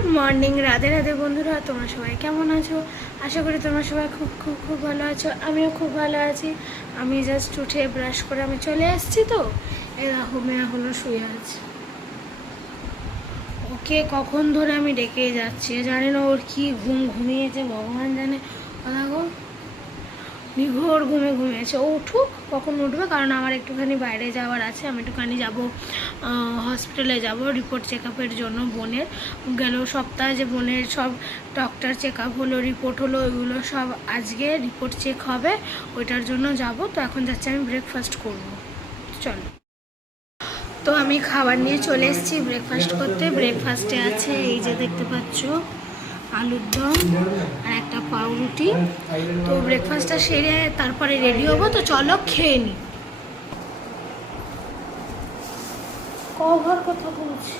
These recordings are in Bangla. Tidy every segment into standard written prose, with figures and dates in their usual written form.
গুড মর্নিং, রাধে রাধে বন্ধুরা। তোমরা সবাই কেমন আছো? আশা করি তোমরা সবাই খুব খুব খুব ভালো আছো। আমিও খুব ভালো আছি। আমি জাস্ট উঠে ব্রাশ করে আমি চলে এসেছি। তো এই দেখো মেয়ে হলো শুয়ে আছে। ওকে কখন ধরে আমি ডেকে যাচ্ছি, জানি না ওর কি ঘুমিয়েছে ভগবান জানে। দেখো নিঘোর ঘুমিয়েছে। ও উঠুক, কখন উঠবে, কারণ আমার একটুখানি বাইরে যাওয়ার আছে। আমি একটুখানি যাব, হসপিটালে যাব রিপোর্ট চেক আপের জন্য। বোনের গেল সপ্তাহে যে বোনের সব ডক্টর চেক আপ হলো, রিপোর্ট হলো, ওইগুলো সব আজকে রিপোর্ট চেক হবে, ওইটার জন্য যাব। তো এখন যাচ্ছি আমি ব্রেকফাস্ট করব। চলো। তো আমি খাবার নিয়ে চলে এসেছি ব্রেকফাস্ট করতে। ব্রেকফাস্টে আছে এই যে দেখতে পাচ্ছ আলুর দম আর একটা পাউরুটি। তো ব্রেকফাস্টটা সেরে তারপরে রেডি হবো। তো চলো খেয়ে নি। কভার কথা বলছি।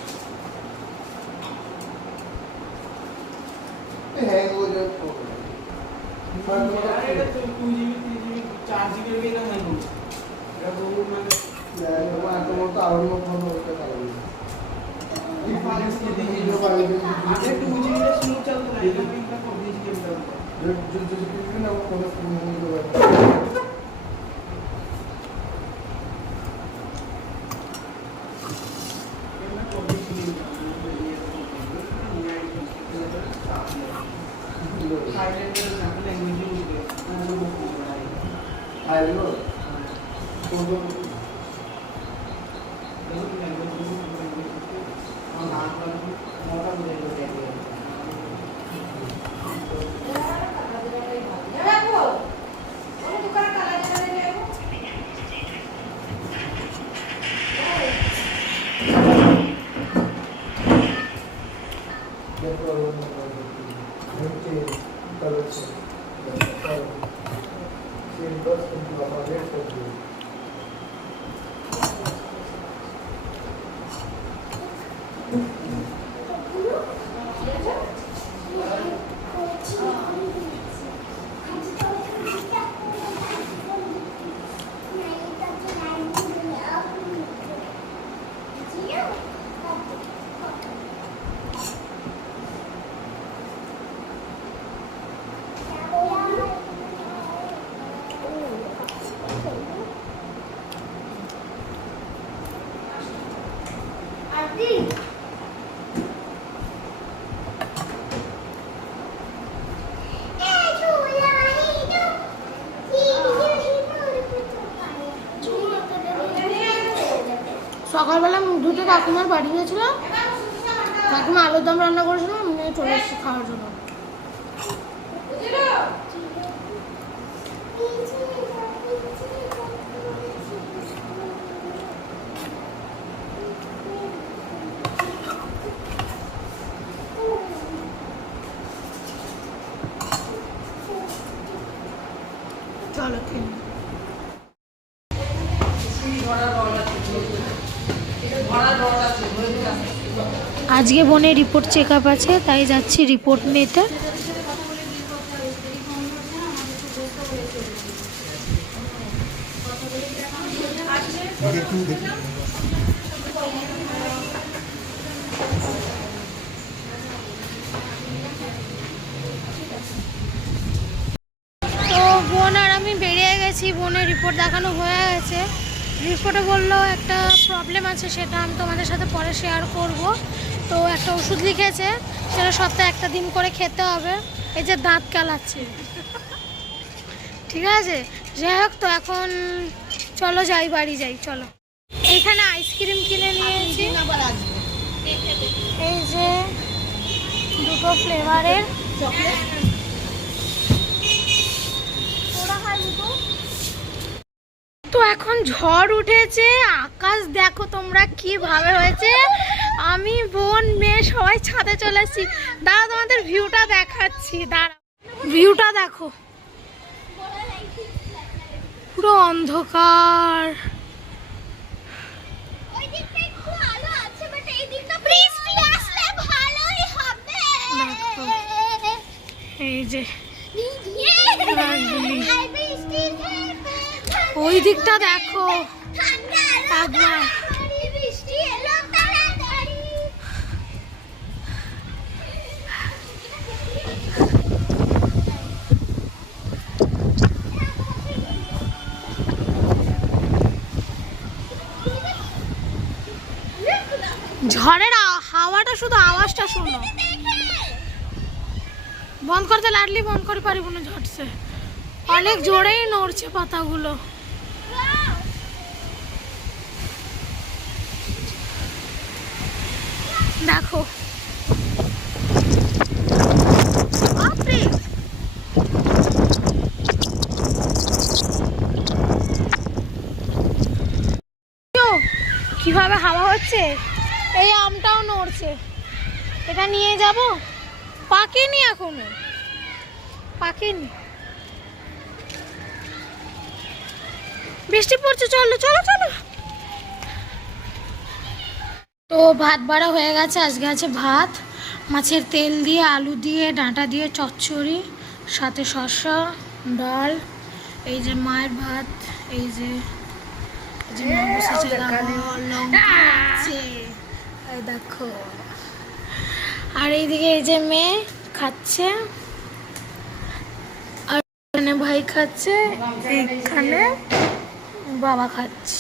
সকালবেলা মুখ ধুতে কাকিমার বাড়ি গিয়েছিলাম। কাকিমা আলুর দম রান্না করেছিল, আমি চলে এসেছি খাওয়ার জন্য। চলো খেয়ে। আজকে বোনের রিপোর্ট চেক আপ আছে, তাই যাচ্ছি রিপোর্ট নিতে। তো বোন আর আমি বেরিয়ে গেছি। বোনের রিপোর্ট দেখানো হয়ে গেছে। রিপোর্টে বললো একটা প্রবলেম আছে, সেটা আমি তোমাদের সাথে পরে শেয়ার করব। তো একটা ওষুধ লিখেছে, সেটা সপ্তাহে একটা দিন করে খেতে হবে। এই যে দাঁত কালাচ্ছে, ঠিক আছে। যাই হোক, তো এখন চলো যাই, বাড়ি যাই। চলো। এইখানে আইসক্রিম কিনে নিয়েছি, এই যে দুটো ফ্লেভারের চকলেট। তো এখন ঝড় উঠেছে, আকাশ দেখো তোমরা কিভাবে হয়েছে। আমি বোন মেয়ে সবাই ছাদে চলে এসেছি। দাঁড়া তোমাদের ভিউটা দেখাচ্ছি, দাঁড়া। ভিউটা দেখো, পুরো অন্ধকার। এই যে ওই দিকটা দেখো একবার। ঘরের হাওয়াটা শুধু আওয়াজটা শোনো। বন্ধ করতে লাডলি বন্ধ করে পারিব না ঝটসে, অনেক জোরেই নড়ছে পাতাগুলো। দেখো কিভাবে হাওয়া হচ্ছে। এই আমটাও নড়ছে, এটা নিয়ে যাব। পাকেনি এখনো, পাকেনি। বৃষ্টি পড়ছে, চলো চলো চলো। তো ভাত বাড়া হয়ে গেছে। আজকে আছে ভাত, মাছের তেল দিয়ে, আলু দিয়ে, ডাঁটা দিয়ে চচ্চড়ি, সাথে শসা, ডাল। এই যে মায়ের ভাত, এই যে মা বসেছে, লঙ্কা আছে, এই দেখো। আর এইদিকে এই যে মেয়ে খাচ্ছে, আর এখানে ভাই খাচ্ছে, এইখানে বাবা খাচ্ছে।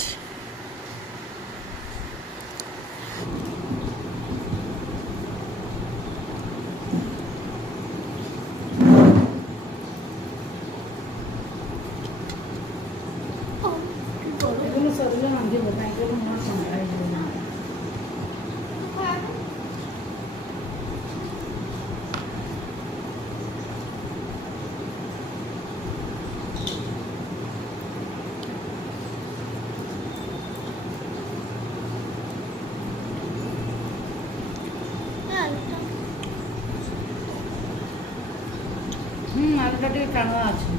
আলুটা ଟିକେ টানা আছে,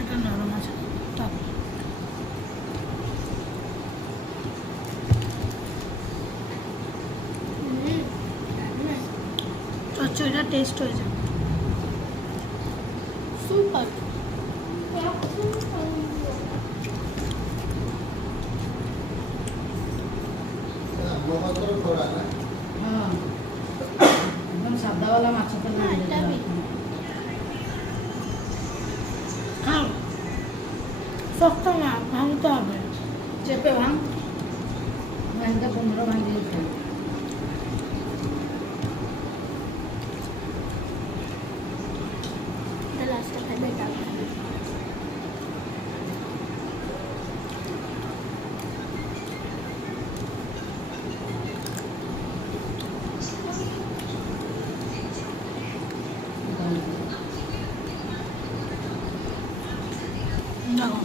এটা নরম আছে। চচ্চড়িটা টেস্ট হয়েছে সুপার। একদম সাদাওয়ালা মাছ তো না, শক্ত না, ভাঙতে হবে। চেপে ভাঙ, ভাঙতে 15 ভাঙিয়ে খাই। দেখো